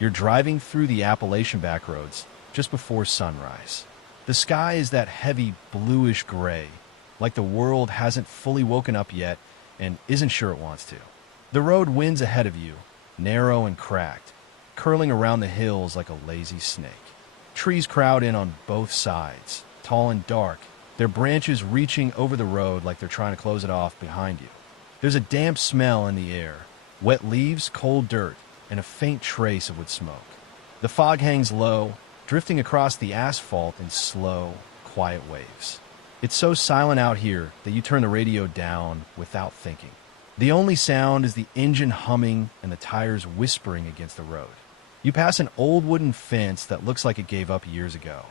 You're driving through the Appalachian backroads just before sunrise. The sky is that heavy bluish gray, like the world hasn't fully woken up yet and isn't sure it wants to. The road winds ahead of you, narrow and cracked, curling around the hills like a lazy snake. Trees crowd in on both sides, tall and dark, their branches reaching over the road like they're trying to close it off behind you. There's a damp smell in the air, wet leaves, cold dirt, and a faint trace of wood smoke. The fog hangs low, drifting across the asphalt in slow, quiet waves. It's so silent out here that you turn the radio down without thinking. The only sound is the engine humming and the tires whispering against the road. You pass an old wooden fence that looks like it gave up years ago.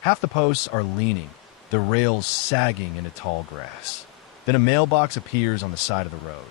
Half the posts are leaning, the rails sagging into tall grass. Then a mailbox appears on the side of the road,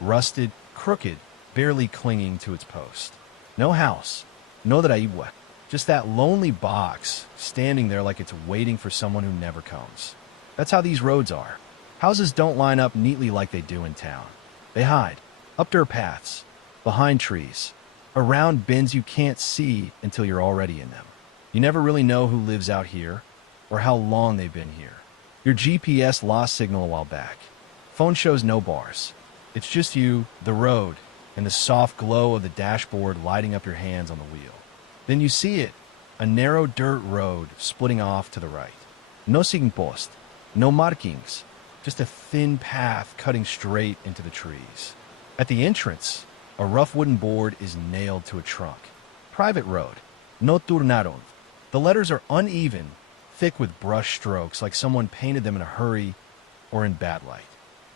rusted, crooked, barely clinging to its post. No house, no traibua, just that lonely box standing there like it's waiting for someone who never comes. That's how these roads are. Houses don't line up neatly like they do in town. They hide, up dirt paths, behind trees, around bends you can't see until you're already in them. You never really know who lives out here or how long they've been here. Your GPS lost signal a while back. Phone shows no bars. It's just you, the road, and the soft glow of the dashboard lighting up your hands on the wheel. Then you see it, a narrow dirt road splitting off to the right. No signpost, no markings, just a thin path cutting straight into the trees. At the entrance, a rough wooden board is nailed to a trunk. Private road, no turnaron. The letters are uneven, thick with brush strokes like someone painted them in a hurry or in bad light.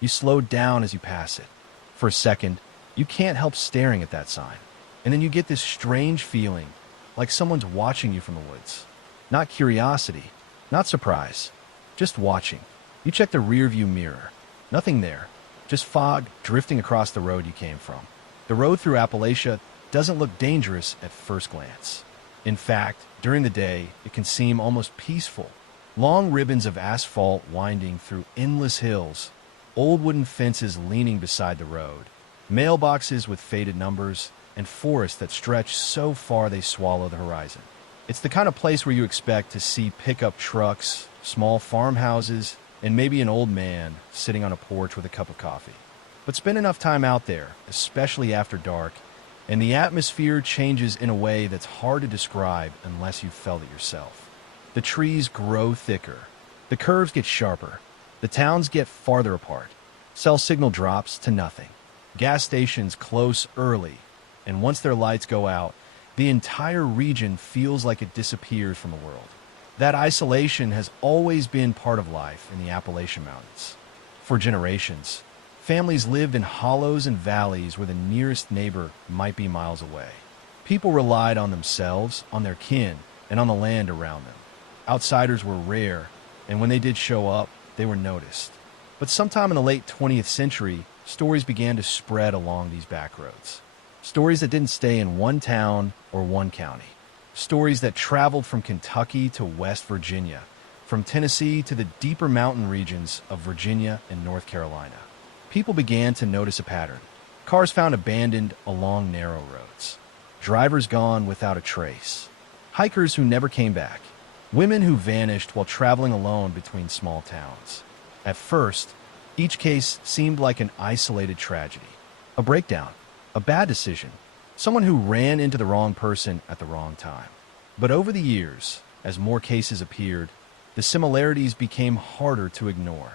You slow down as you pass it. For a second, you can't help staring at that sign. And then you get this strange feeling, like someone's watching you from the woods. Not curiosity, not surprise, just watching. You check the rearview mirror. Nothing there, just fog drifting across the road you came from. The road through Appalachia doesn't look dangerous at first glance. In fact, during the day, it can seem almost peaceful. Long ribbons of asphalt winding through endless hills, old wooden fences leaning beside the road, mailboxes with faded numbers, and forests that stretch so far they swallow the horizon. It's the kind of place where you expect to see pickup trucks, small farmhouses, and maybe an old man sitting on a porch with a cup of coffee. But spend enough time out there, especially after dark, and the atmosphere changes in a way that's hard to describe unless you've felt it yourself. The trees grow thicker, the curves get sharper, the towns get farther apart, cell signal drops to nothing. Gas stations close early, and once their lights go out, the entire region feels like it disappears from the world. That isolation has always been part of life in the Appalachian Mountains. For generations, families lived in hollows and valleys where the nearest neighbor might be miles away. People relied on themselves, on their kin, and on the land around them. Outsiders were rare, and when they did show up, they were noticed. But sometime in the late 20th century, stories began to spread along these backroads. Stories that didn't stay in one town or one county. Stories that traveled from Kentucky to West Virginia, from Tennessee to the deeper mountain regions of Virginia and North Carolina. People began to notice a pattern. Cars found abandoned along narrow roads. Drivers gone without a trace. Hikers who never came back. Women who vanished while traveling alone between small towns. At first, each case seemed like an isolated tragedy. A breakdown, a bad decision, someone who ran into the wrong person at the wrong time. But over the years, as more cases appeared, the similarities became harder to ignore.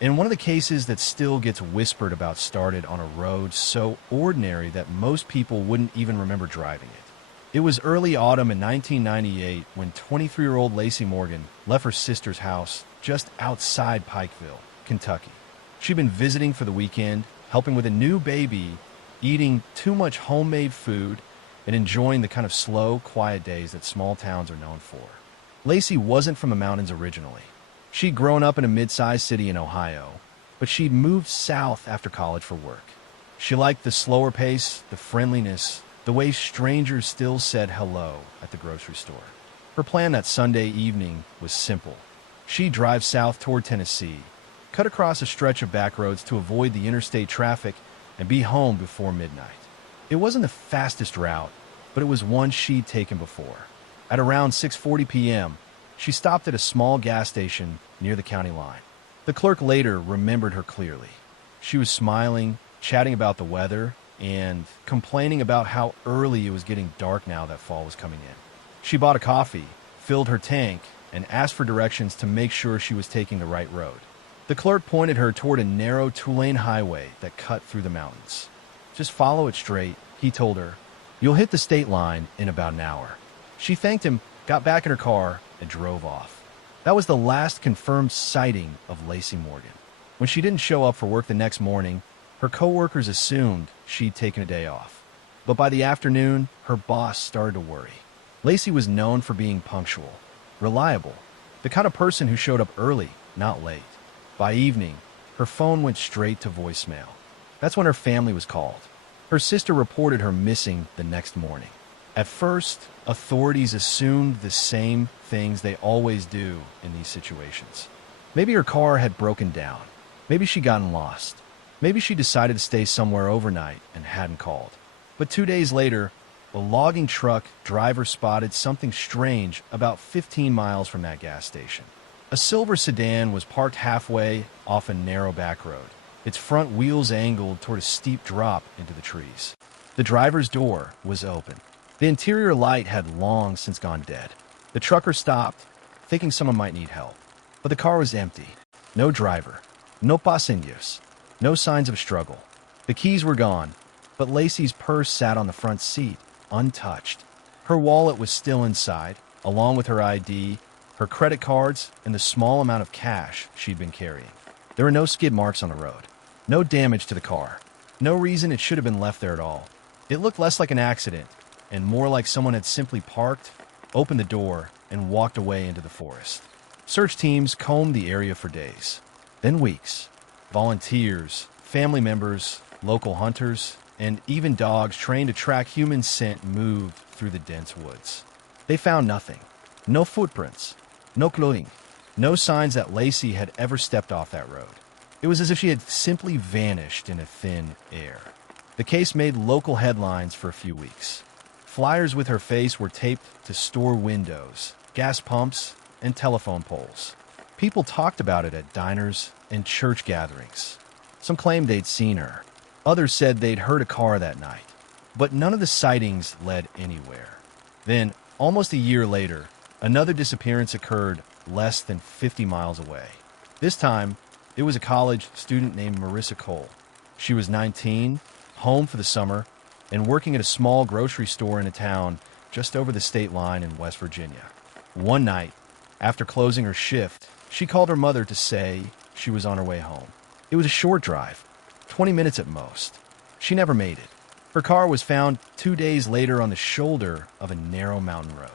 And one of the cases that still gets whispered about started on a road so ordinary that most people wouldn't even remember driving it. It was early autumn in 1998 when 23-year-old Lacey Morgan left her sister's house just outside Pikeville, Kentucky. She'd been visiting for the weekend, helping with a new baby, eating too much homemade food, and enjoying the kind of slow, quiet days that small towns are known for. Lacey wasn't from the mountains originally. She'd grown up in a mid-sized city in Ohio, but she'd moved south after college for work. She liked the slower pace, the friendliness, the way strangers still said hello at the grocery store. Her plan that Sunday evening was simple. She'd drive south toward Tennessee, cut across a stretch of back roads to avoid the interstate traffic, and be home before midnight. It wasn't the fastest route, but it was one she'd taken before. At around 6:40 p.m., she stopped at a small gas station near the county line. The clerk later remembered her clearly. She was smiling, chatting about the weather, and complaining about how early it was getting dark now that fall was coming in. She bought a coffee, filled her tank, and asked for directions to make sure she was taking the right road. The clerk pointed her toward a narrow two-lane highway that cut through the mountains. "Just follow it straight," he told her. "You'll hit the state line in about an hour." She thanked him, got back in her car, and drove off. That was the last confirmed sighting of Lacey Morgan. When she didn't show up for work the next morning, her coworkers assumed she'd taken a day off. But by the afternoon, her boss started to worry. Lacey was known for being punctual, reliable, the kind of person who showed up early, not late. By evening, her phone went straight to voicemail. That's when her family was called. Her sister reported her missing the next morning. At first, authorities assumed the same things they always do in these situations. Maybe her car had broken down. Maybe she'd gotten lost. Maybe she decided to stay somewhere overnight and hadn't called. But 2 days later, a logging truck driver spotted something strange about 15 miles from that gas station. A silver sedan was parked halfway off a narrow back road, its front wheels angled toward a steep drop into the trees. The driver's door was open. The interior light had long since gone dead. The trucker stopped, thinking someone might need help. But the car was empty. No driver. No passengers. No signs of struggle. The keys were gone, but Lacey's purse sat on the front seat, untouched. Her wallet was still inside, along with her ID, her credit cards, and the small amount of cash she'd been carrying. There were no skid marks on the road. No damage to the car. No reason it should have been left there at all. It looked less like an accident and more like someone had simply parked, opened the door, and walked away into the forest. Search teams combed the area for days, then weeks. Volunteers, family members, local hunters, and even dogs trained to track human scent moved through the dense woods. They found nothing. No footprints. No clothing. No signs that Lacey had ever stepped off that road. It was as if she had simply vanished in a thin air. The case made local headlines for a few weeks. Flyers with her face were taped to store windows, gas pumps, and telephone poles. People talked about it at diners and church gatherings. Some claimed they'd seen her. Others said they'd heard a car that night. But none of the sightings led anywhere. Then, almost a year later, another disappearance occurred less than 50 miles away. This time, it was a college student named Marissa Cole. She was 19, home for the summer, and working at a small grocery store in a town just over the state line in West Virginia. One night, after closing her shift, she called her mother to say she was on her way home. It was a short drive, 20 minutes at most. She never made it. Her car was found 2 days later on the shoulder of a narrow mountain road.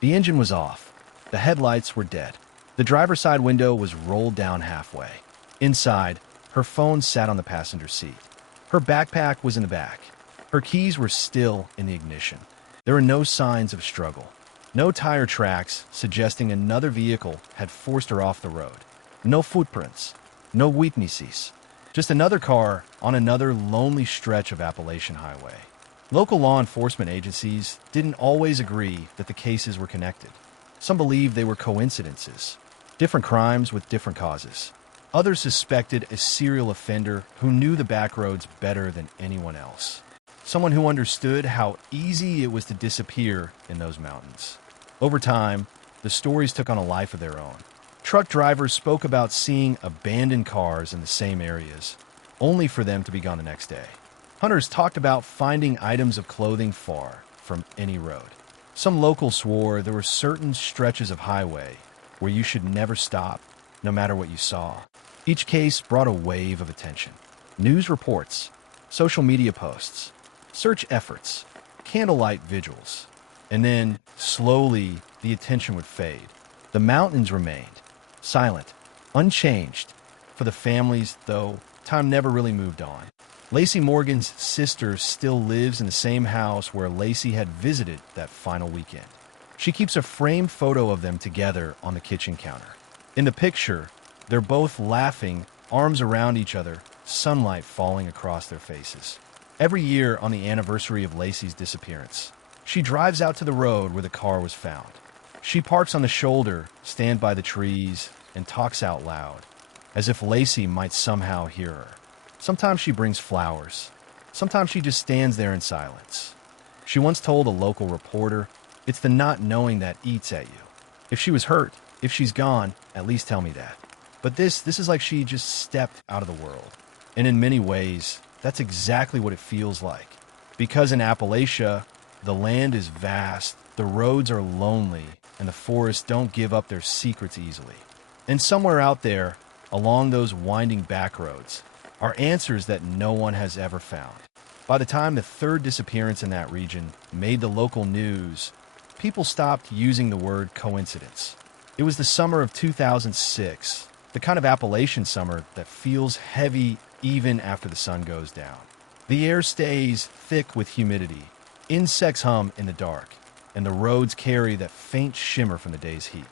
The engine was off. The headlights were dead. The driver's side window was rolled down halfway. Inside, her phone sat on the passenger seat. Her backpack was in the back. Her keys were still in the ignition. There were no signs of struggle. No tire tracks suggesting another vehicle had forced her off the road. No footprints. No witnesses. Just another car on another lonely stretch of Appalachian highway. Local law enforcement agencies didn't always agree that the cases were connected. Some believed they were coincidences, different crimes with different causes. Others suspected a serial offender who knew the backroads better than anyone else. Someone who understood how easy it was to disappear in those mountains. Over time, the stories took on a life of their own. Truck drivers spoke about seeing abandoned cars in the same areas, only for them to be gone the next day. Hunters talked about finding items of clothing far from any road. Some locals swore there were certain stretches of highway where you should never stop, no matter what you saw. Each case brought a wave of attention. News reports, social media posts, search efforts, candlelight vigils. And then, slowly, the attention would fade. The mountains remained, silent, unchanged. For the families, though, time never really moved on. Lacey Morgan's sister still lives in the same house where Lacey had visited that final weekend. She keeps a framed photo of them together on the kitchen counter. In the picture, they're both laughing, arms around each other, sunlight falling across their faces. Every year on the anniversary of Lacey's disappearance, She drives out to the road where the car was found. She parks on the shoulder, stands by the trees, and talks out loud, as if Lacey might somehow hear her. Sometimes she brings flowers. Sometimes she just stands there in silence. She once told a local reporter, "It's the not knowing that eats at you. If she was hurt, if she's gone, at least tell me that." But this is like she just stepped out of the world. And in many ways, that's exactly what it feels like. Because in Appalachia, the land is vast, the roads are lonely, and the forests don't give up their secrets easily. And somewhere out there, along those winding back roads, are answers that no one has ever found. By the time the third disappearance in that region made the local news, people stopped using the word coincidence. It was the summer of 2006, the kind of Appalachian summer that feels heavy even after the sun goes down. The air stays thick with humidity, insects hum in the dark, and the roads carry that faint shimmer from the day's heat.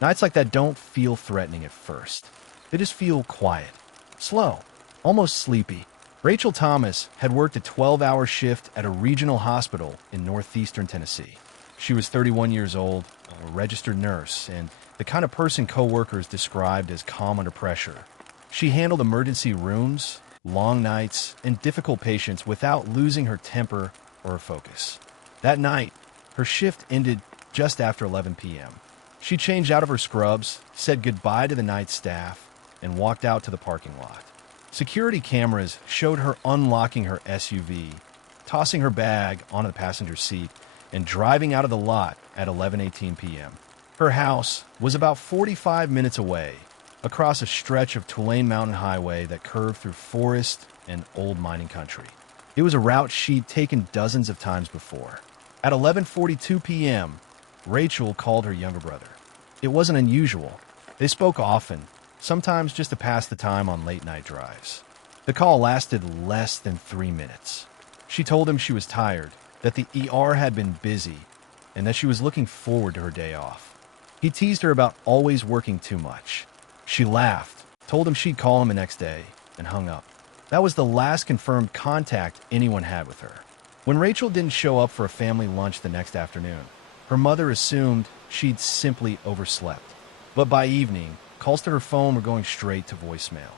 Nights like that don't feel threatening at first. They just feel quiet, slow, almost sleepy. Rachel Thomas had worked a 12-hour shift at a regional hospital in northeastern Tennessee. She was 31 years old, a registered nurse, and the kind of person coworkers described as calm under pressure. She handled emergency rooms, long nights, and difficult patients without losing her temper or her focus. That night, her shift ended just after 11 p.m. She changed out of her scrubs, said goodbye to the night staff, and walked out to the parking lot. Security cameras showed her unlocking her SUV, tossing her bag onto the passenger seat, and driving out of the lot at 11:18 p.m. Her house was about 45 minutes away, across a stretch of Tulane Mountain Highway that curved through forest and old mining country. It was a route she'd taken dozens of times before. At 11:42 p.m., Rachel called her younger brother. It wasn't unusual. They spoke often, sometimes just to pass the time on late-night drives. The call lasted less than 3 minutes. She told him she was tired, that the ER had been busy, and that she was looking forward to her day off. He teased her about always working too much. She laughed, told him she'd call him the next day, and hung up. That was the last confirmed contact anyone had with her. When Rachel didn't show up for a family lunch the next afternoon, her mother assumed she'd simply overslept. But by evening, calls to her phone were going straight to voicemail.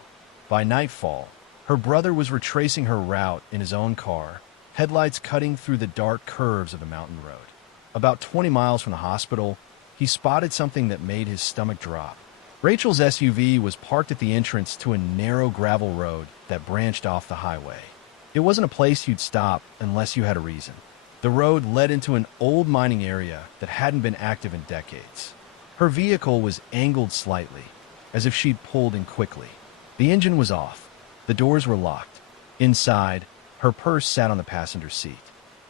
By nightfall, her brother was retracing her route in his own car, headlights cutting through the dark curves of a mountain road. About 20 miles from the hospital, he spotted something that made his stomach drop. Rachel's SUV was parked at the entrance to a narrow gravel road that branched off the highway. It wasn't a place you'd stop unless you had a reason. The road led into an old mining area that hadn't been active in decades. Her vehicle was angled slightly, as if she'd pulled in quickly. The engine was off. The doors were locked. Inside, her purse sat on the passenger seat.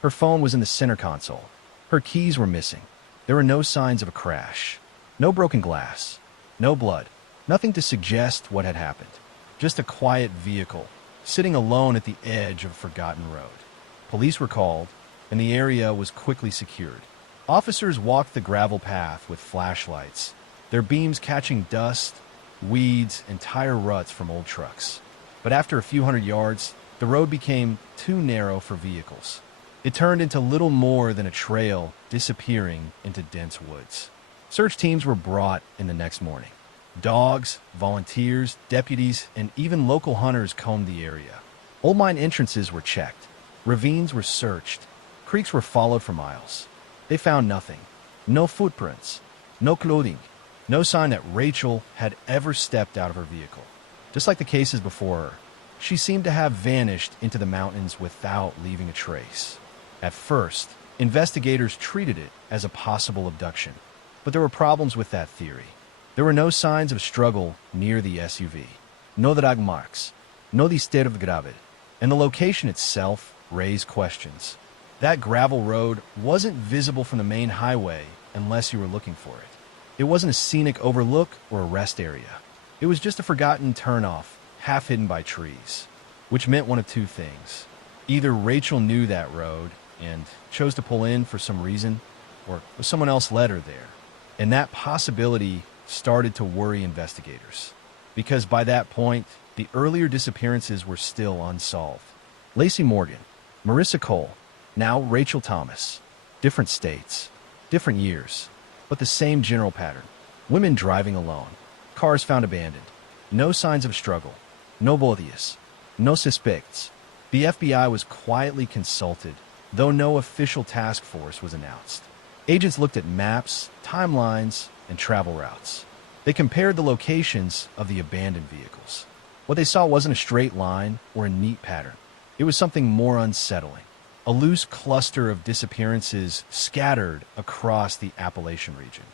Her phone was in the center console. Her keys were missing. There were no signs of a crash. No broken glass. No blood. Nothing to suggest what had happened. Just a quiet vehicle, sitting alone at the edge of a forgotten road. Police were called, and the area was quickly secured. Officers walked the gravel path with flashlights, their beams catching dust, weeds, and tire ruts from old trucks. But after a few hundred yards, the road became too narrow for vehicles. It turned into little more than a trail disappearing into dense woods. Search teams were brought in the next morning. Dogs, volunteers, deputies, and even local hunters combed the area. Old mine entrances were checked. Ravines were searched. Creeks were followed for miles. They found nothing. No footprints. No clothing. No sign that Rachel had ever stepped out of her vehicle. Just like the cases before her, she seemed to have vanished into the mountains without leaving a trace. At first, investigators treated it as a possible abduction. But there were problems with that theory. There were no signs of struggle near the SUV. No drag marks. No disturb gravid. And the location itself raised questions. That gravel road wasn't visible from the main highway unless you were looking for it. It wasn't a scenic overlook or a rest area. It was just a forgotten turnoff, half hidden by trees, which meant one of two things. Either Rachel knew that road and chose to pull in for some reason, or someone else led her there. And that possibility started to worry investigators, because by that point, the earlier disappearances were still unsolved. Lacey Morgan, Marissa Cole, now Rachel Thomas. Different states, different years, but the same general pattern. Women driving alone, cars found abandoned, no signs of struggle, no bodies, no suspects. The FBI was quietly consulted, though no official task force was announced. Agents looked at maps, timelines, and travel routes. They compared the locations of the abandoned vehicles. What they saw wasn't a straight line or a neat pattern. It was something more unsettling. A loose cluster of disappearances scattered across the Appalachian region.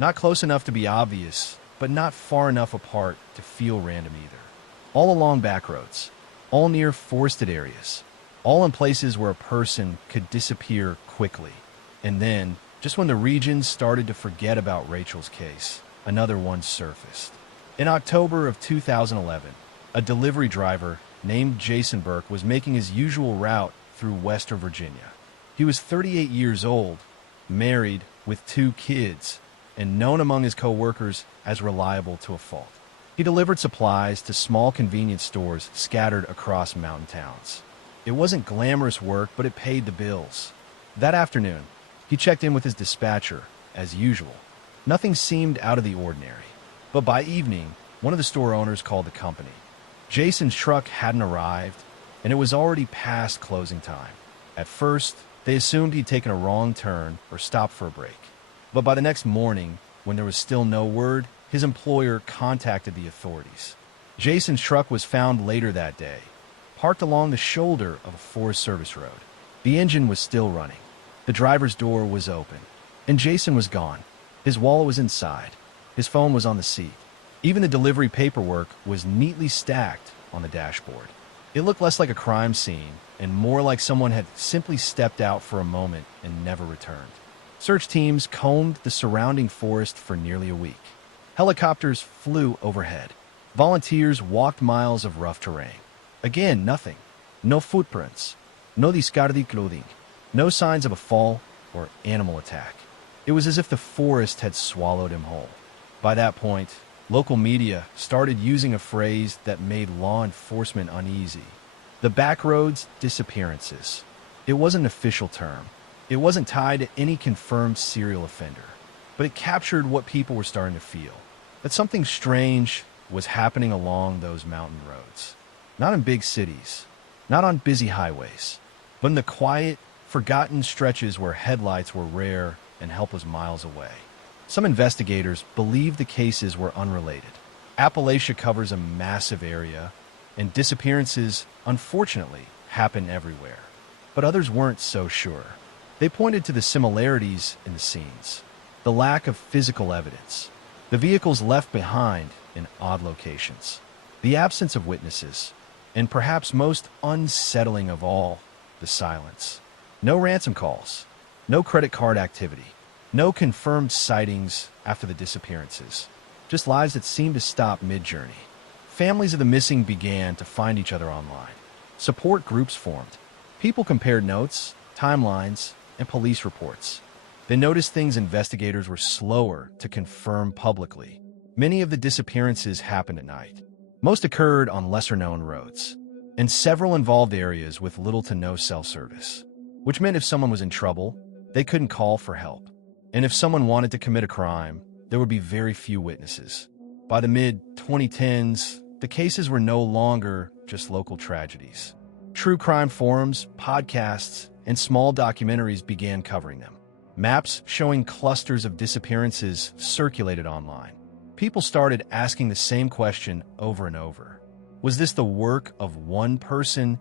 Not close enough to be obvious, but not far enough apart to feel random either. All along backroads, all near forested areas, all in places where a person could disappear quickly. And then, just when the region started to forget about Rachel's case, another one surfaced. In October of 2011, a delivery driver named Jason Burke was making his usual route through Western Virginia. He was 38 years old, married with 2 kids, and known among his co-workers as reliable to a fault. He delivered supplies to small convenience stores scattered across mountain towns. It wasn't glamorous work, but it paid the bills. That afternoon, he checked in with his dispatcher, as usual. Nothing seemed out of the ordinary. But by evening, one of the store owners called the company. Jason's truck hadn't arrived, and it was already past closing time. At first, they assumed he'd taken a wrong turn or stopped for a break. But by the next morning, when there was still no word, his employer contacted the authorities. Jason's truck was found later that day, parked along the shoulder of a Forest Service road. The engine was still running. The driver's door was open, and Jason was gone. His wallet was inside. His phone was on the seat. Even the delivery paperwork was neatly stacked on the dashboard. It looked less like a crime scene and more like someone had simply stepped out for a moment and never returned. Search teams combed the surrounding forest for nearly a week. Helicopters flew overhead. Volunteers walked miles of rough terrain. Again, nothing. No footprints. No discarded clothing. No signs of a fall or animal attack. It was as if the forest had swallowed him whole. By that point, local media started using a phrase that made law enforcement uneasy. The backroads disappearances. It wasn't an official term. It wasn't tied to any confirmed serial offender. But it captured what people were starting to feel. That something strange was happening along those mountain roads. Not in big cities. Not on busy highways. But in the quiet, forgotten stretches where headlights were rare and help was miles away. Some investigators believe the cases were unrelated. Appalachia covers a massive area, and disappearances, unfortunately, happen everywhere. But others weren't so sure. They pointed to the similarities in the scenes, the lack of physical evidence, the vehicles left behind in odd locations, the absence of witnesses, and perhaps most unsettling of all, the silence. No ransom calls, no credit card activity, no confirmed sightings after the disappearances, just lives that seemed to stop mid-journey. Families of the missing began to find each other online. Support groups formed. People compared notes, timelines, and police reports. They noticed things investigators were slower to confirm publicly. Many of the disappearances happened at night. Most occurred on lesser-known roads, and several involved areas with little to no cell service, which meant if someone was in trouble, they couldn't call for help. And if someone wanted to commit a crime, there would be very few witnesses. By the mid-2010s, the cases were no longer just local tragedies. True crime forums, podcasts, and small documentaries began covering them. Maps showing clusters of disappearances circulated online. People started asking the same question over and over. Was this the work of one person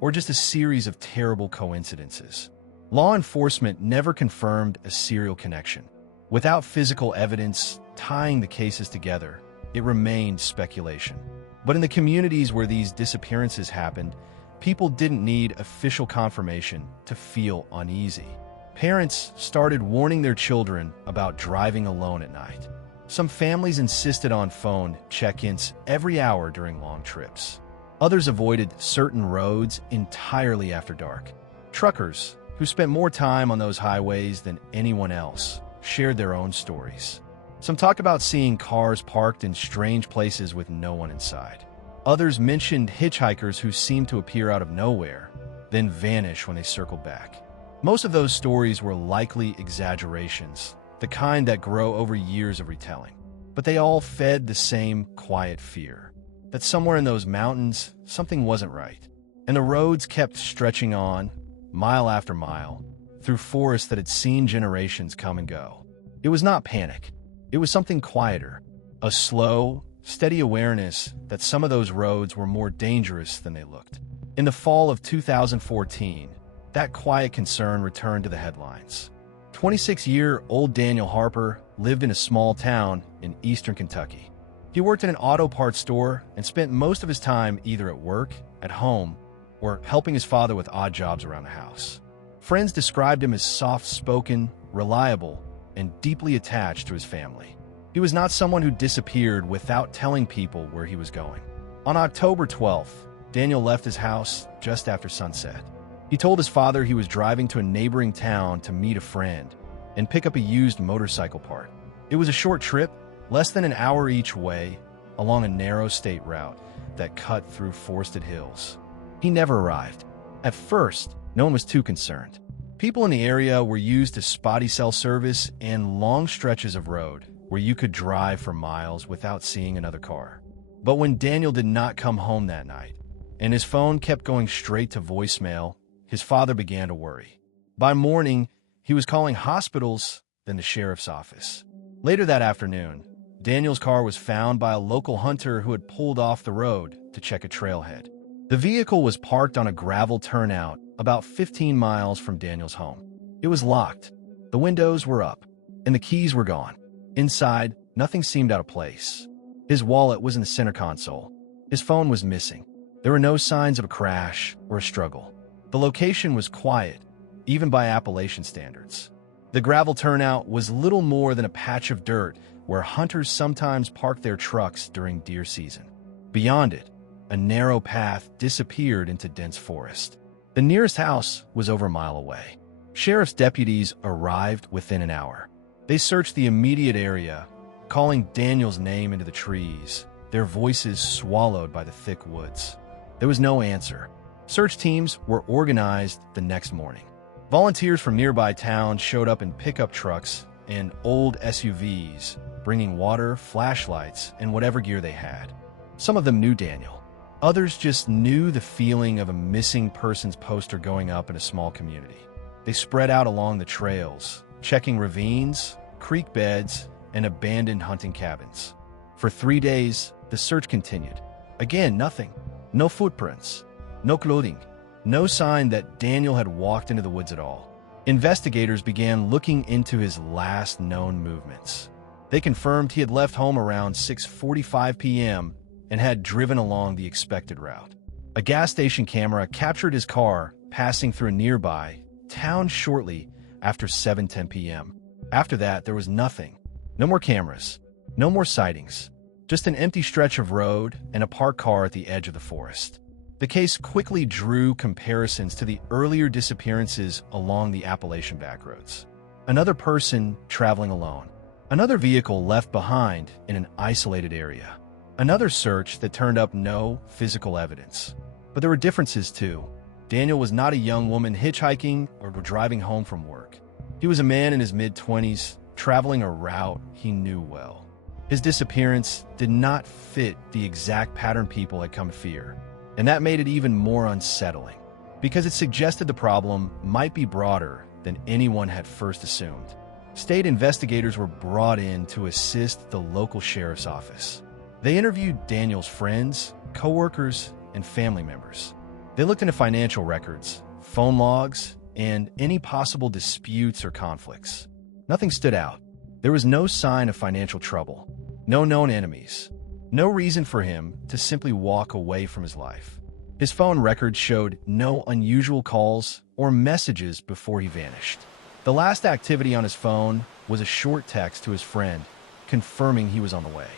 or just a series of terrible coincidences? Law enforcement never confirmed a serial connection. Without physical evidence tying the cases together, it remained speculation. But in the communities where these disappearances happened, people didn't need official confirmation to feel uneasy. Parents started warning their children about driving alone at night. Some families insisted on phone check-ins every hour during long trips. Others avoided certain roads entirely after dark. Truckers, who spent more time on those highways than anyone else, shared their own stories. Some talk about seeing cars parked in strange places with no one inside. Others mentioned hitchhikers who seemed to appear out of nowhere, then vanish when they circled back. Most of those stories were likely exaggerations, the kind that grow over years of retelling. But they all fed the same quiet fear, that somewhere in those mountains, something wasn't right. And the roads kept stretching on, mile after mile, through forests that had seen generations come and go. It was not panic. It was something quieter, a slow, steady awareness that some of those roads were more dangerous than they looked. In the fall of 2014, that quiet concern returned to the headlines. 26-year-old Daniel Harper lived in a small town in eastern Kentucky. He worked in an auto parts store and spent most of his time either at work, at home, or helping his father with odd jobs around the house. Friends described him as soft-spoken, reliable, and deeply attached to his family. He was not someone who disappeared without telling people where he was going. On October 12th, Daniel left his house just after sunset. He told his father he was driving to a neighboring town to meet a friend and pick up a used motorcycle part. It was a short trip, less than an hour each way, along a narrow state route that cut through forested hills. He never arrived. At first, no one was too concerned. People in the area were used to spotty cell service and long stretches of road where you could drive for miles without seeing another car. But when Daniel did not come home that night, and his phone kept going straight to voicemail, his father began to worry. By morning, he was calling hospitals, then the sheriff's office. Later that afternoon, Daniel's car was found by a local hunter who had pulled off the road to check a trailhead. The vehicle was parked on a gravel turnout about 15 miles from Daniel's home. It was locked, the windows were up, and the keys were gone. Inside, nothing seemed out of place. His wallet was in the center console. His phone was missing. There were no signs of a crash or a struggle. The location was quiet, even by Appalachian standards. The gravel turnout was little more than a patch of dirt where hunters sometimes parked their trucks during deer season. Beyond it, a narrow path disappeared into dense forest. The nearest house was over a mile away. Sheriff's deputies arrived within an hour. They searched the immediate area, calling Daniel's name into the trees, their voices swallowed by the thick woods. There was no answer. Search teams were organized the next morning. Volunteers from nearby towns showed up in pickup trucks and old SUVs, bringing water, flashlights, and whatever gear they had. Some of them knew Daniel. Others just knew the feeling of a missing persons poster going up in a small community. They spread out along the trails, checking ravines, creek beds, and abandoned hunting cabins. For 3 days, the search continued. Again, nothing. No footprints. No clothing. No sign that Daniel had walked into the woods at all. Investigators began looking into his last known movements. They confirmed he had left home around 6:45 p.m. and had driven along the expected route. A gas station camera captured his car passing through a nearby town shortly after 7:10 p.m. After that, there was nothing. No more cameras. No more sightings. Just an empty stretch of road and a parked car at the edge of the forest. The case quickly drew comparisons to the earlier disappearances along the Appalachian backroads. Another person traveling alone. Another vehicle left behind in an isolated area. Another search that turned up no physical evidence. But there were differences too. Daniel was not a young woman hitchhiking or driving home from work. He was a man in his mid-20s, traveling a route he knew well. His disappearance did not fit the exact pattern people had come to fear. And that made it even more unsettling, because it suggested the problem might be broader than anyone had first assumed. State investigators were brought in to assist the local sheriff's office. They interviewed Daniel's friends, coworkers, and family members. They looked into financial records, phone logs, and any possible disputes or conflicts. Nothing stood out. There was no sign of financial trouble, no known enemies. No reason for him to simply walk away from his life. His phone records showed no unusual calls or messages before he vanished. The last activity on his phone was a short text to his friend, confirming he was on the way.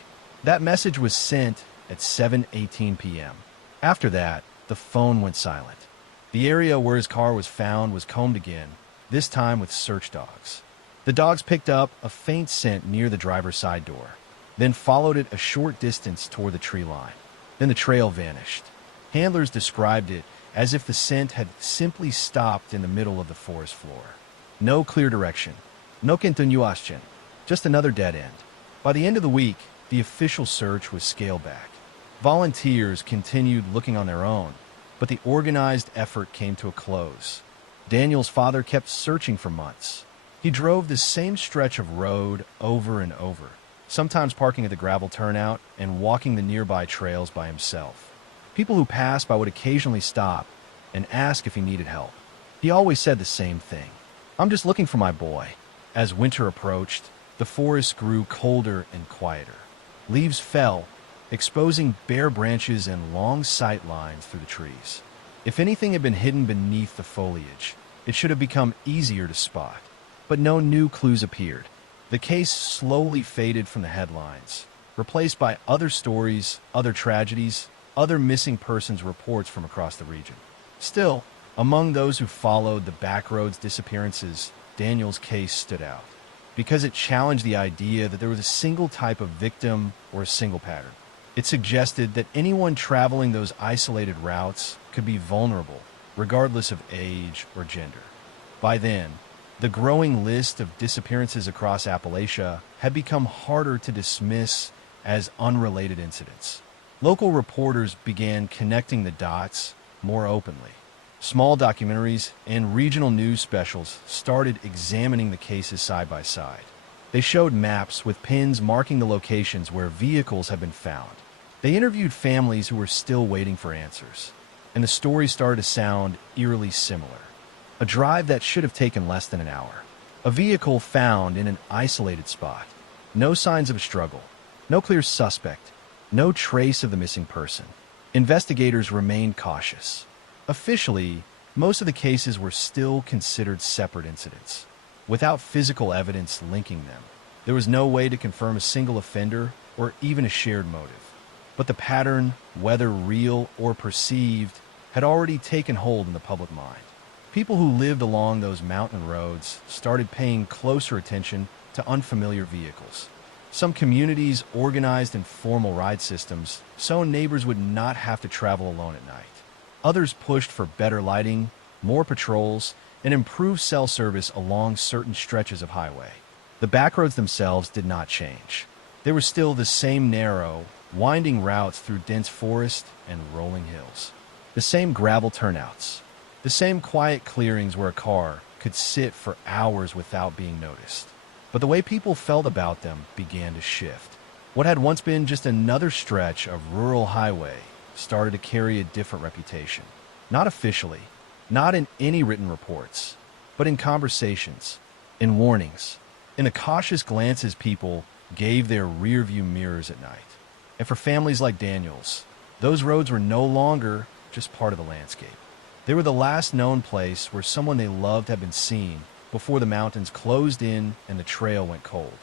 That message was sent at 7:18 p.m. After that, the phone went silent. The area where his car was found was combed again, this time with search dogs. The dogs picked up a faint scent near the driver's side door, then followed it a short distance toward the tree line. Then the trail vanished. Handlers described it as if the scent had simply stopped in the middle of the forest floor. No clear direction. No continuation. Just another dead end. By the end of the week, the official search was scaled back. Volunteers continued looking on their own, but the organized effort came to a close. Daniel's father kept searching for months. He drove the same stretch of road over and over, sometimes parking at the gravel turnout and walking the nearby trails by himself. People who passed by would occasionally stop and ask if he needed help. He always said the same thing: "I'm just looking for my boy." As winter approached, the forest grew colder and quieter. Leaves fell, exposing bare branches and long sight lines through the trees. If anything had been hidden beneath the foliage, it should have become easier to spot. But no new clues appeared. The case slowly faded from the headlines, replaced by other stories, other tragedies, other missing persons reports from across the region. Still, among those who followed the backroads disappearances, Daniel's case stood out, because it challenged the idea that there was a single type of victim or a single pattern. It suggested that anyone traveling those isolated routes could be vulnerable, regardless of age or gender. By then, the growing list of disappearances across Appalachia had become harder to dismiss as unrelated incidents. Local reporters began connecting the dots more openly. Small documentaries and regional news specials started examining the cases side by side. They showed maps with pins marking the locations where vehicles had been found. They interviewed families who were still waiting for answers, and the stories started to sound eerily similar. A drive that should have taken less than an hour. A vehicle found in an isolated spot. No signs of a struggle. No clear suspect. No trace of the missing person. Investigators remained cautious. Officially, most of the cases were still considered separate incidents, without physical evidence linking them. There was no way to confirm a single offender or even a shared motive. But the pattern, whether real or perceived, had already taken hold in the public mind. People who lived along those mountain roads started paying closer attention to unfamiliar vehicles. Some communities organized informal ride systems so neighbors would not have to travel alone at night. Others pushed for better lighting, more patrols, and improved cell service along certain stretches of highway. The backroads themselves did not change. They were still the same narrow, winding routes through dense forest and rolling hills. The same gravel turnouts. The same quiet clearings where a car could sit for hours without being noticed. But the way people felt about them began to shift. What had once been just another stretch of rural highway started to carry a different reputation. Not officially, not in any written reports, but in conversations, in warnings, in the cautious glances people gave their rearview mirrors at night. And for families like Daniel's, those roads were no longer just part of the landscape. They were the last known place where someone they loved had been seen before the mountains closed in and the trail went cold.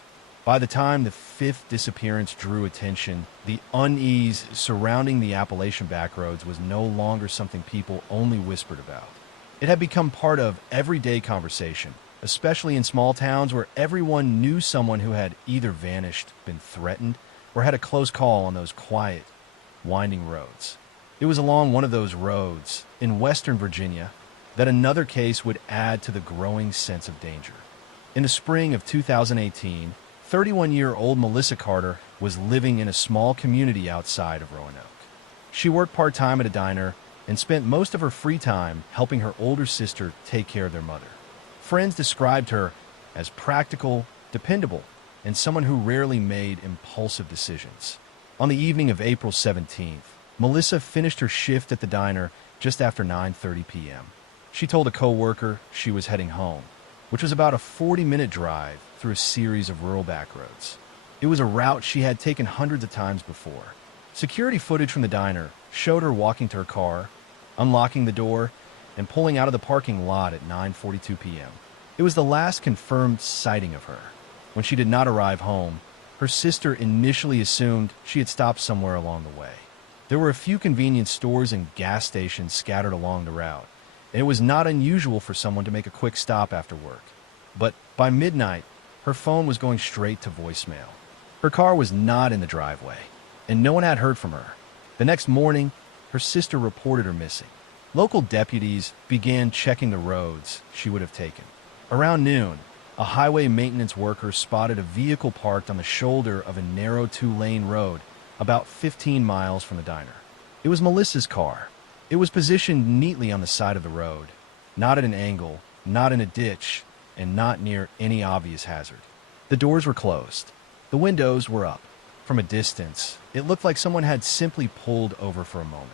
By the time the fifth disappearance drew attention, the unease surrounding the Appalachian backroads was no longer something people only whispered about. It had become part of everyday conversation, especially in small towns where everyone knew someone who had either vanished, been threatened, or had a close call on those quiet, winding roads. It was along one of those roads, in western Virginia, that another case would add to the growing sense of danger. In the spring of 2018, 31-year-old Melissa Carter was living in a small community outside of Roanoke. She worked part-time at a diner and spent most of her free time helping her older sister take care of their mother. Friends described her as practical, dependable, and someone who rarely made impulsive decisions. On the evening of April 17th, Melissa finished her shift at the diner just after 9:30 p.m. She told a co-worker she was heading home, which was about a 40-minute drive through a series of rural backroads. It was a route she had taken hundreds of times before. Security footage from the diner showed her walking to her car, unlocking the door, and pulling out of the parking lot at 9:42 p.m. It was the last confirmed sighting of her. When she did not arrive home, her sister initially assumed she had stopped somewhere along the way. There were a few convenience stores and gas stations scattered along the route, and it was not unusual for someone to make a quick stop after work. But by midnight, her phone was going straight to voicemail. Her car was not in the driveway, and no one had heard from her. The next morning, her sister reported her missing. Local deputies began checking the roads she would have taken. Around noon, a highway maintenance worker spotted a vehicle parked on the shoulder of a narrow two-lane road about 15 miles from the diner. It was Melissa's car. It was positioned neatly on the side of the road, not at an angle, not in a ditch, and not near any obvious hazard. The doors were closed. The windows were up. From a distance, it looked like someone had simply pulled over for a moment.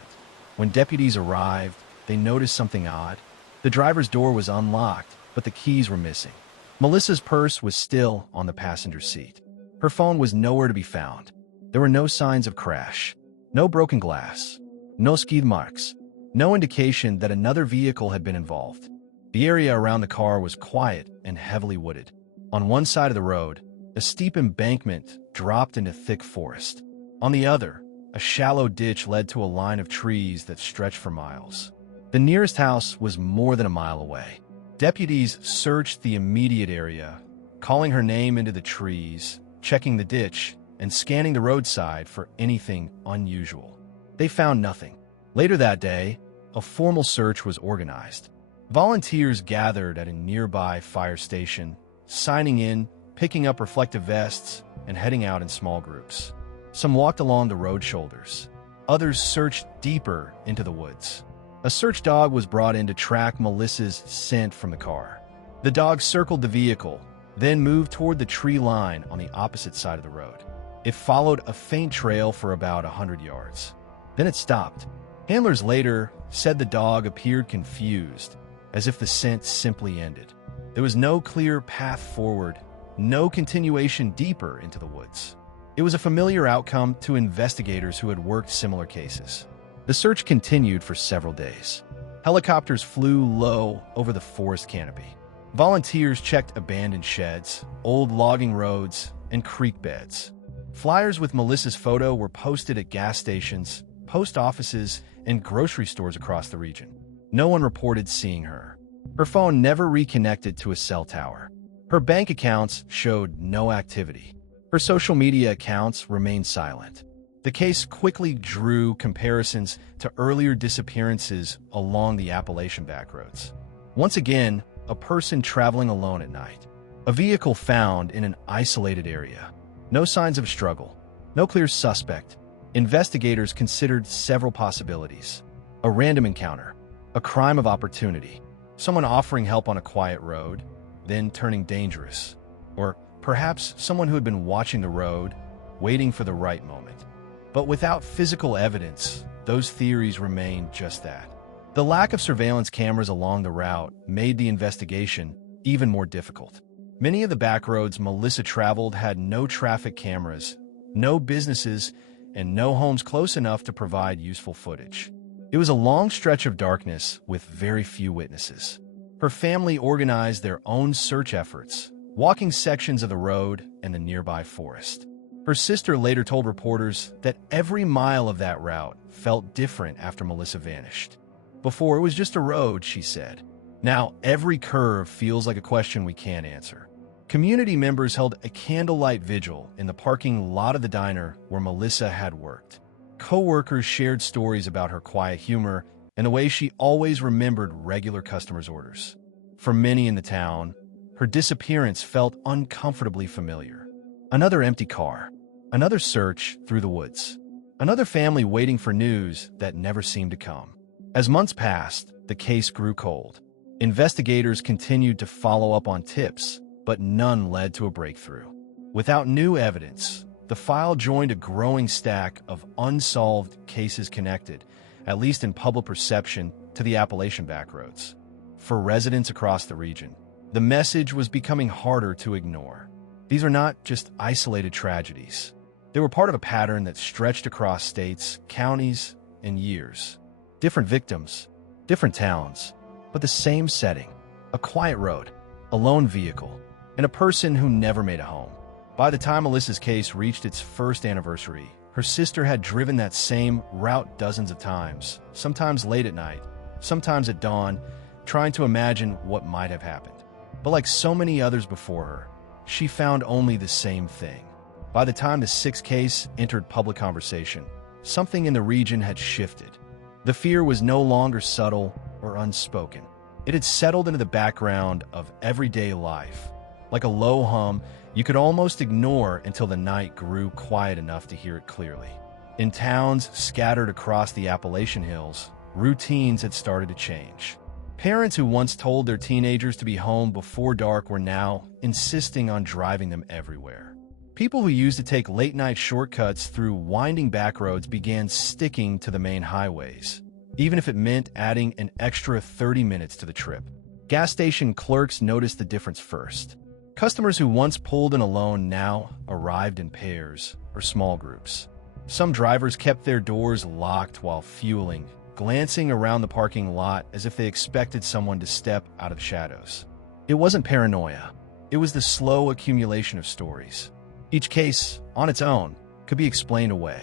When deputies arrived, they noticed something odd. The driver's door was unlocked, but the keys were missing. Melissa's purse was still on the passenger seat. Her phone was nowhere to be found. There were no signs of crash, no broken glass, no skid marks, no indication that another vehicle had been involved. The area around the car was quiet and heavily wooded. On one side of the road, a steep embankment dropped into thick forest. On the other, a shallow ditch led to a line of trees that stretched for miles. The nearest house was more than a mile away. Deputies searched the immediate area, calling her name into the trees, checking the ditch, and scanning the roadside for anything unusual. They found nothing. Later that day, a formal search was organized. Volunteers gathered at a nearby fire station, signing in, picking up reflective vests, and heading out in small groups. Some walked along the road shoulders. Others searched deeper into the woods. A search dog was brought in to track Melissa's scent from the car. The dog circled the vehicle, then moved toward the tree line on the opposite side of the road. It followed a faint trail for about 100 yards. Then it stopped. Handlers later said the dog appeared confused, as if the scent simply ended. There was no clear path forward, no continuation deeper into the woods. It was a familiar outcome to investigators who had worked similar cases. The search continued for several days. Helicopters flew low over the forest canopy. Volunteers checked abandoned sheds, old logging roads, and creek beds. Flyers with Melissa's photo were posted at gas stations, post offices, and grocery stores across the region. No one reported seeing her. Her phone never reconnected to a cell tower. Her bank accounts showed no activity. Her social media accounts remained silent. The case quickly drew comparisons to earlier disappearances along the Appalachian backroads. Once again, a person traveling alone at night. A vehicle found in an isolated area. No signs of struggle. No clear suspect. Investigators considered several possibilities. A random encounter. A crime of opportunity. Someone offering help on a quiet road, then turning dangerous. Or perhaps someone who had been watching the road, waiting for the right moment. But without physical evidence, those theories remained just that. The lack of surveillance cameras along the route made the investigation even more difficult. Many of the backroads Melissa traveled had no traffic cameras, no businesses, and no homes close enough to provide useful footage. It was a long stretch of darkness with very few witnesses. Her family organized their own search efforts, walking sections of the road and the nearby forest. Her sister later told reporters that every mile of that route felt different after Melissa vanished. Before, it was just a road, she said. Now, every curve feels like a question we can't answer. Community members held a candlelight vigil in the parking lot of the diner where Melissa had worked. Co-workers shared stories about her quiet humor and the way she always remembered regular customers' orders. For many in the town, her disappearance felt uncomfortably familiar. Another empty car, another search through the woods, another family waiting for news that never seemed to come. As months passed, the case grew cold. Investigators continued to follow up on tips, but none led to a breakthrough. Without new evidence, the file joined a growing stack of unsolved cases connected, at least in public perception, to the Appalachian backroads. For residents across the region, the message was becoming harder to ignore. These are not just isolated tragedies. They were part of a pattern that stretched across states, counties, and years. Different victims, different towns, but the same setting. A quiet road, a lone vehicle, and a person who never made a home. By the time Melissa's case reached its first anniversary, her sister had driven that same route dozens of times, sometimes late at night, sometimes at dawn, trying to imagine what might have happened. But like so many others before her, she found only the same thing. By the time the sixth case entered public conversation, something in the region had shifted. The fear was no longer subtle or unspoken. It had settled into the background of everyday life. Like a low hum you could almost ignore until the night grew quiet enough to hear it clearly. In towns scattered across the Appalachian hills, routines had started to change. Parents who once told their teenagers to be home before dark were now insisting on driving them everywhere. People who used to take late-night shortcuts through winding backroads began sticking to the main highways, even if it meant adding an extra 30 minutes to the trip. Gas station clerks noticed the difference first. Customers who once pulled in alone now arrived in pairs or small groups. Some drivers kept their doors locked while fueling, glancing around the parking lot as if they expected someone to step out of the shadows. It wasn't paranoia. It was the slow accumulation of stories. Each case, on its own, could be explained away.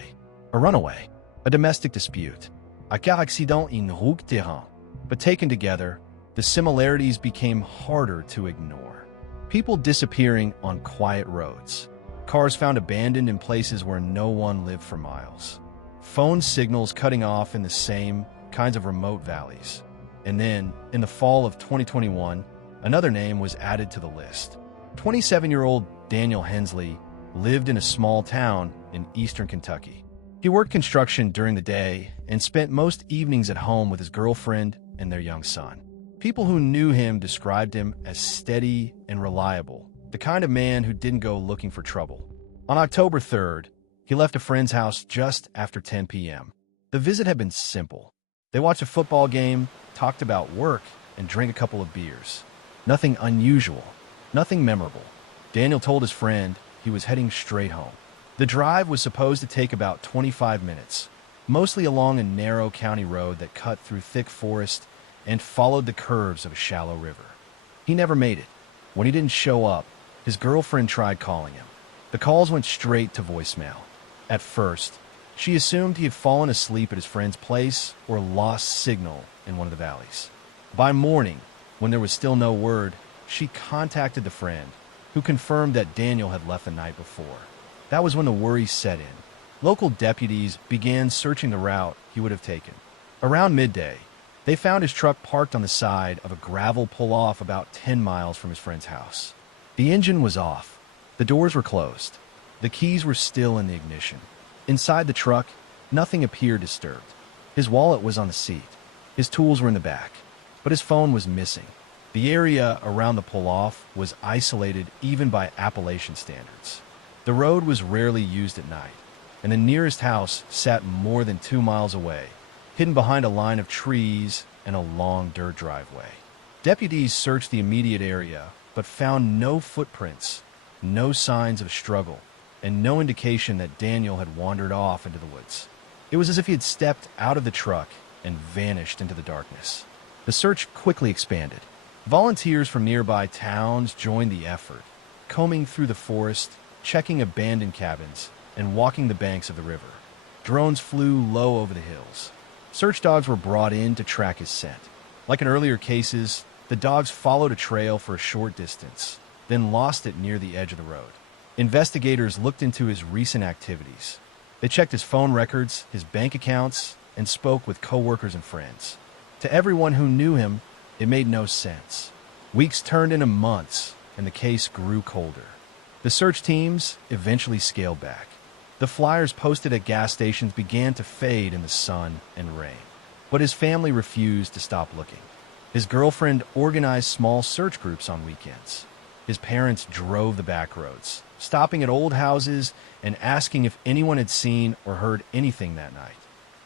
A runaway, a domestic dispute, a car accident en route terrain. But taken together, the similarities became harder to ignore. People disappearing on quiet roads. Cars found abandoned in places where no one lived for miles. Phone signals cutting off in the same kinds of remote valleys. And then, in the fall of 2021, another name was added to the list. 27-year-old Daniel Hensley lived in a small town in eastern Kentucky. He worked construction during the day and spent most evenings at home with his girlfriend and their young son. People who knew him described him as steady and reliable, the kind of man who didn't go looking for trouble. On October 3rd, he left a friend's house just after 10 p.m. The visit had been simple. They watched a football game, talked about work, and drank a couple of beers. Nothing unusual, nothing memorable. Daniel told his friend he was heading straight home. The drive was supposed to take about 25 minutes, mostly along a narrow county road that cut through thick forest and followed the curves of a shallow river. He never made it. When he didn't show up, his girlfriend tried calling him. The calls went straight to voicemail. At first, she assumed he had fallen asleep at his friend's place or lost signal in one of the valleys. By morning, when there was still no word, she contacted the friend, who confirmed that Daniel had left the night before. That was when the worry set in. Local deputies began searching the route he would have taken. Around midday, they found his truck parked on the side of a gravel pull-off about 10 miles from his friend's house. The engine was off. The doors were closed. The keys were still in the ignition. Inside the truck, nothing appeared disturbed. His wallet was on the seat. His tools were in the back. But his phone was missing. The area around the pull-off was isolated even by Appalachian standards. The road was rarely used at night, and the nearest house sat more than 2 miles away, hidden behind a line of trees and a long dirt driveway. Deputies searched the immediate area, but found no footprints, no signs of struggle, and no indication that Daniel had wandered off into the woods. It was as if he had stepped out of the truck and vanished into the darkness. The search quickly expanded. Volunteers from nearby towns joined the effort, combing through the forest, checking abandoned cabins, and walking the banks of the river. Drones flew low over the hills. Search dogs were brought in to track his scent. Like in earlier cases, the dogs followed a trail for a short distance, then lost it near the edge of the road. Investigators looked into his recent activities. They checked his phone records, his bank accounts, and spoke with coworkers and friends. To everyone who knew him, it made no sense. Weeks turned into months, and the case grew colder. The search teams eventually scaled back. The flyers posted at gas stations began to fade in the sun and rain. But his family refused to stop looking. His girlfriend organized small search groups on weekends. His parents drove the back roads, stopping at old houses and asking if anyone had seen or heard anything that night.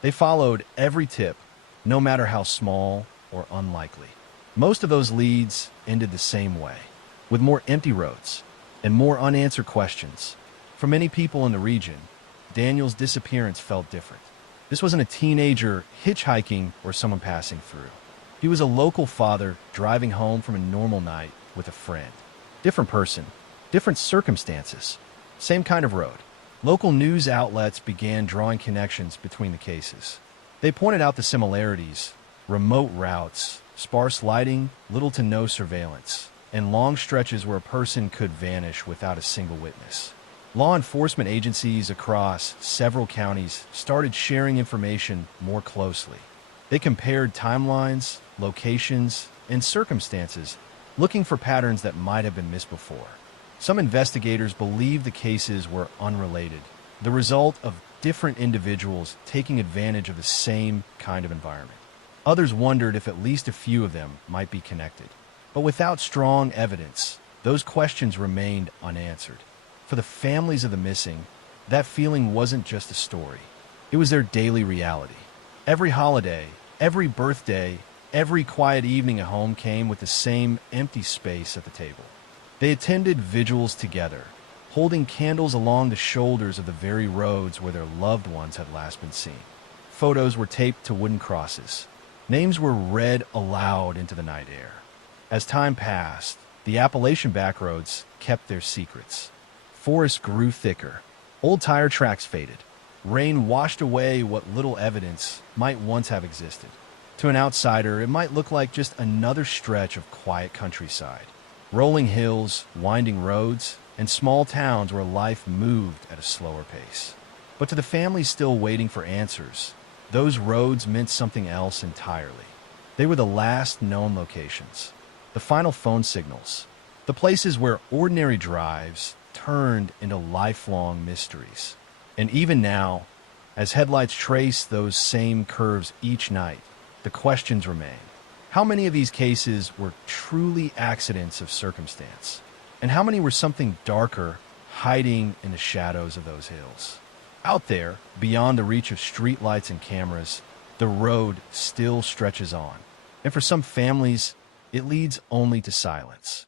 They followed every tip, no matter how small or unlikely. Most of those leads ended the same way, with more empty roads and more unanswered questions. For many people in the region, Daniel's disappearance felt different. This wasn't a teenager hitchhiking or someone passing through. He was a local father driving home from a normal night with a friend. Different person, different circumstances, same kind of road. Local news outlets began drawing connections between the cases. They pointed out the similarities: remote routes, sparse lighting, little to no surveillance, and long stretches where a person could vanish without a single witness. Law enforcement agencies across several counties started sharing information more closely. They compared timelines, locations, and circumstances, looking for patterns that might have been missed before. Some investigators believe the cases were unrelated, the result of different individuals taking advantage of the same kind of environment. Others wondered if at least a few of them might be connected. But without strong evidence, those questions remained unanswered. For the families of the missing, that feeling wasn't just a story. It was their daily reality. Every holiday, every birthday, every quiet evening at home came with the same empty space at the table. They attended vigils together, holding candles along the shoulders of the very roads where their loved ones had last been seen. Photos were taped to wooden crosses. Names were read aloud into the night air. As time passed, the Appalachian backroads kept their secrets. Forests grew thicker. Old tire tracks faded. Rain washed away what little evidence might once have existed. To an outsider, it might look like just another stretch of quiet countryside. Rolling hills, winding roads, and small towns where life moved at a slower pace. But to the families still waiting for answers, those roads meant something else entirely. They were the last known locations, the final phone signals, the places where ordinary drives turned into lifelong mysteries. And even now, as headlights trace those same curves each night, the questions remain. How many of these cases were truly accidents of circumstance? And how many were something darker, hiding in the shadows of those hills? Out there, beyond the reach of streetlights and cameras, the road still stretches on. And for some families, it leads only to silence.